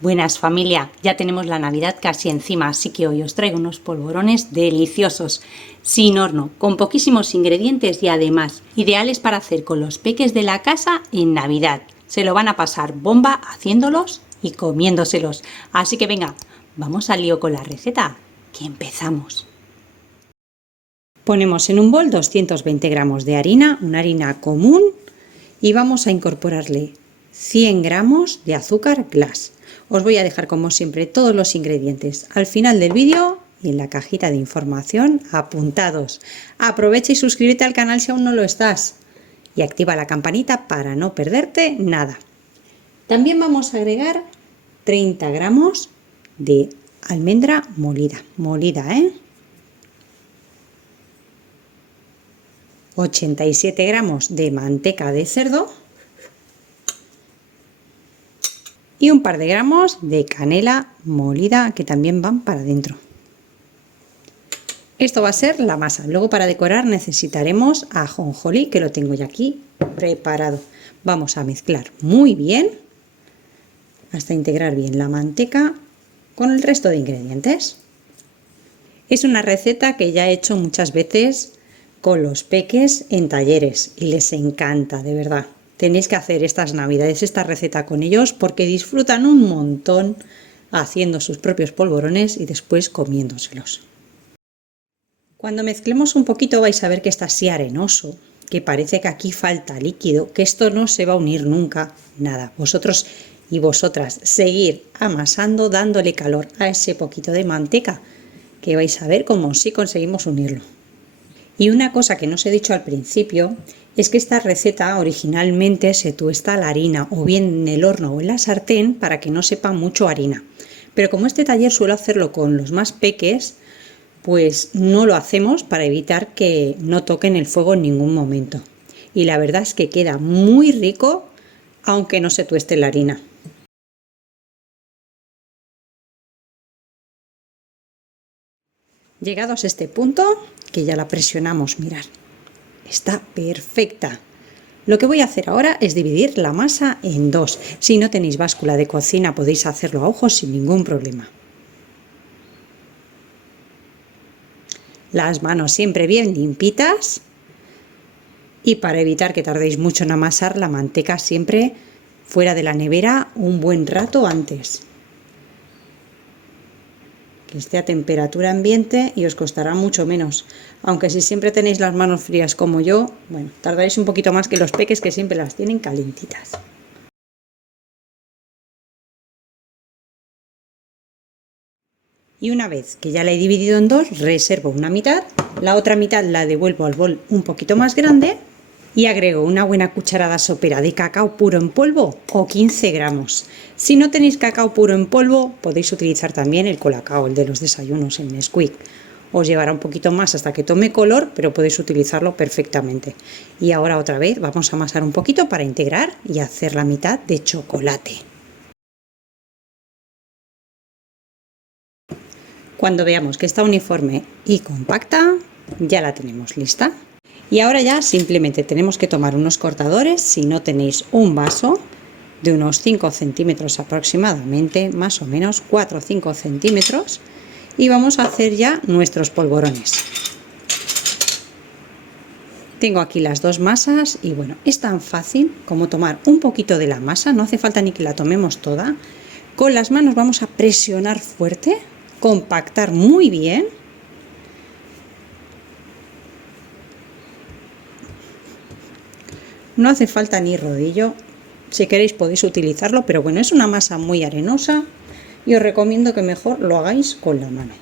Buenas familia, ya tenemos la Navidad casi encima, así que hoy os traigo unos polvorones deliciosos, sin horno, con poquísimos ingredientes y además ideales para hacer con los peques de la casa en Navidad. Se lo van a pasar bomba haciéndolos y comiéndoselos. Así que venga, vamos al lío con la receta, que empezamos. Ponemos en un bol 220 gramos de harina, una harina común, y vamos a incorporarle 100 gramos de azúcar glass. Os voy a dejar como siempre todos los ingredientes al final del vídeo y en la cajita de información apuntados. Aprovecha y suscríbete al canal si aún no lo estás y activa la campanita para no perderte nada. También vamos a agregar 30 gramos de almendra molida, 87 gramos de manteca de cerdo y un par de gramos de canela molida que también van para adentro. Esto va a ser la masa. Luego para decorar necesitaremos ajonjolí, que lo tengo ya aquí preparado. Vamos a mezclar muy bien hasta integrar bien la manteca con el resto de ingredientes. Es una receta que ya he hecho muchas veces con los peques en talleres y les encanta, de verdad. Tenéis que hacer estas navidades esta receta con ellos porque disfrutan un montón haciendo sus propios polvorones y después comiéndoselos. Cuando mezclemos un poquito vais a ver que está así arenoso, que parece que aquí falta líquido, que esto no se va a unir nunca, nada. Vosotros y vosotras seguir amasando, dándole calor a ese poquito de manteca, que vais a ver cómo sí conseguimos unirlo. Y una cosa que no os he dicho al principio es que esta receta originalmente se tuesta la harina o bien en el horno o en la sartén para que no sepa mucho harina. Pero como este taller suelo hacerlo con los más peques, pues no lo hacemos para evitar que no toquen el fuego en ningún momento. Y la verdad es que queda muy rico aunque no se tueste la harina. Llegados a este punto, que ya la presionamos, mirad, está perfecta. Lo que voy a hacer ahora es dividir la masa en dos. Si no tenéis báscula de cocina podéis hacerlo a ojo sin ningún problema. Las manos siempre bien limpitas y para evitar que tardéis mucho en amasar la manteca siempre fuera de la nevera un buen rato antes. Que esté a temperatura ambiente y os costará mucho menos. Aunque si siempre tenéis las manos frías como yo, bueno, tardaréis un poquito más que los peques que siempre las tienen calentitas. Y una vez que ya la he dividido en dos, reservo una mitad, la otra mitad la devuelvo al bol un poquito más grande y agrego una buena cucharada sopera de cacao puro en polvo o 15 gramos. Si no tenéis cacao puro en polvo, podéis utilizar también el colacao, el de los desayunos, el Nesquik. Os llevará un poquito más hasta que tome color, pero podéis utilizarlo perfectamente. Y ahora otra vez vamos a amasar un poquito para integrar y hacer la mitad de chocolate. Cuando veamos que está uniforme y compacta, ya la tenemos lista. Y ahora ya simplemente tenemos que tomar unos cortadores, si no tenéis un vaso de unos 5 centímetros aproximadamente, más o menos 4 o 5 centímetros, y vamos a hacer ya nuestros polvorones. Tengo aquí las dos masas y bueno, es tan fácil como tomar un poquito de la masa, no hace falta ni que la tomemos toda. Con las manos vamos a presionar fuerte, compactar muy bien. No hace falta ni rodillo, si queréis podéis utilizarlo, pero bueno, es una masa muy arenosa y os recomiendo que mejor lo hagáis con la mano.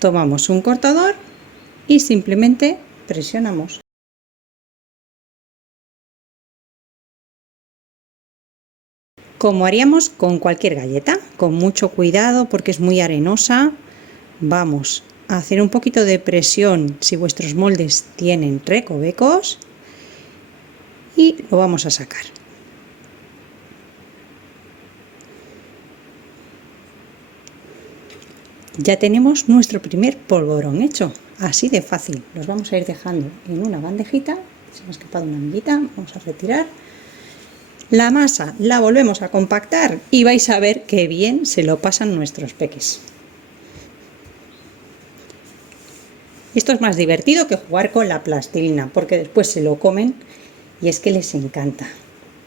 Tomamos un cortador y simplemente presionamos. Como haríamos con cualquier galleta, con mucho cuidado porque es muy arenosa. Vamos a hacer un poquito de presión si vuestros moldes tienen recovecos y lo vamos a sacar. Ya tenemos nuestro primer polvorón hecho, así de fácil. Los vamos a ir dejando en una bandejita. Se me ha escapado una amiguita, vamos a retirar. La masa la volvemos a compactar y vais a ver qué bien se lo pasan nuestros peques. Esto es más divertido que jugar con la plastilina, porque después se lo comen y es que les encanta.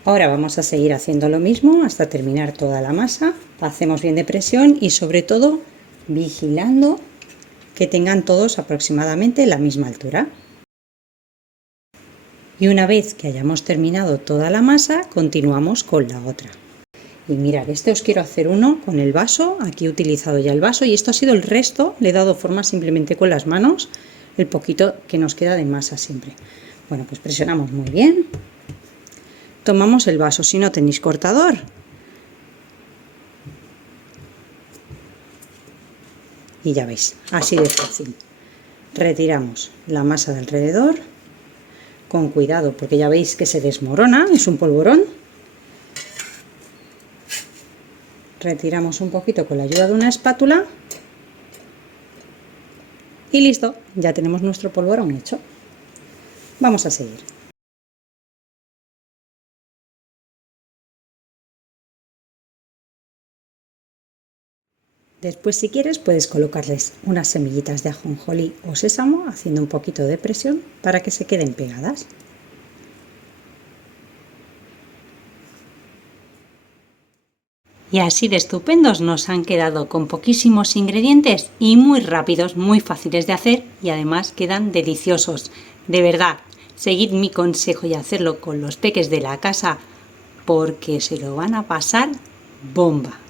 Ahora vamos a seguir haciendo lo mismo hasta terminar toda la masa. Hacemos bien de presión y sobre todo vigilando que tengan todos aproximadamente la misma altura. Y una vez que hayamos terminado toda la masa, continuamos con la otra. Y mirad, os quiero hacer uno con el vaso. Aquí he utilizado ya el vaso y esto ha sido el resto. Le he dado forma simplemente con las manos, el poquito que nos queda de masa siempre. Bueno, pues presionamos muy bien. Tomamos el vaso, si no tenéis cortador. Y ya veis, así de fácil. Retiramos la masa de alrededor. Con cuidado, porque ya veis que se desmorona, es un polvorón. Retiramos un poquito con la ayuda de una espátula. Y listo, ya tenemos nuestro polvorón hecho. Vamos a seguir. Después, si quieres, puedes colocarles unas semillitas de ajonjolí o sésamo, haciendo un poquito de presión para que se queden pegadas. Y así de estupendos nos han quedado, con poquísimos ingredientes y muy rápidos, muy fáciles de hacer y además quedan deliciosos. De verdad, seguid mi consejo y hacerlo con los peques de la casa porque se lo van a pasar bomba.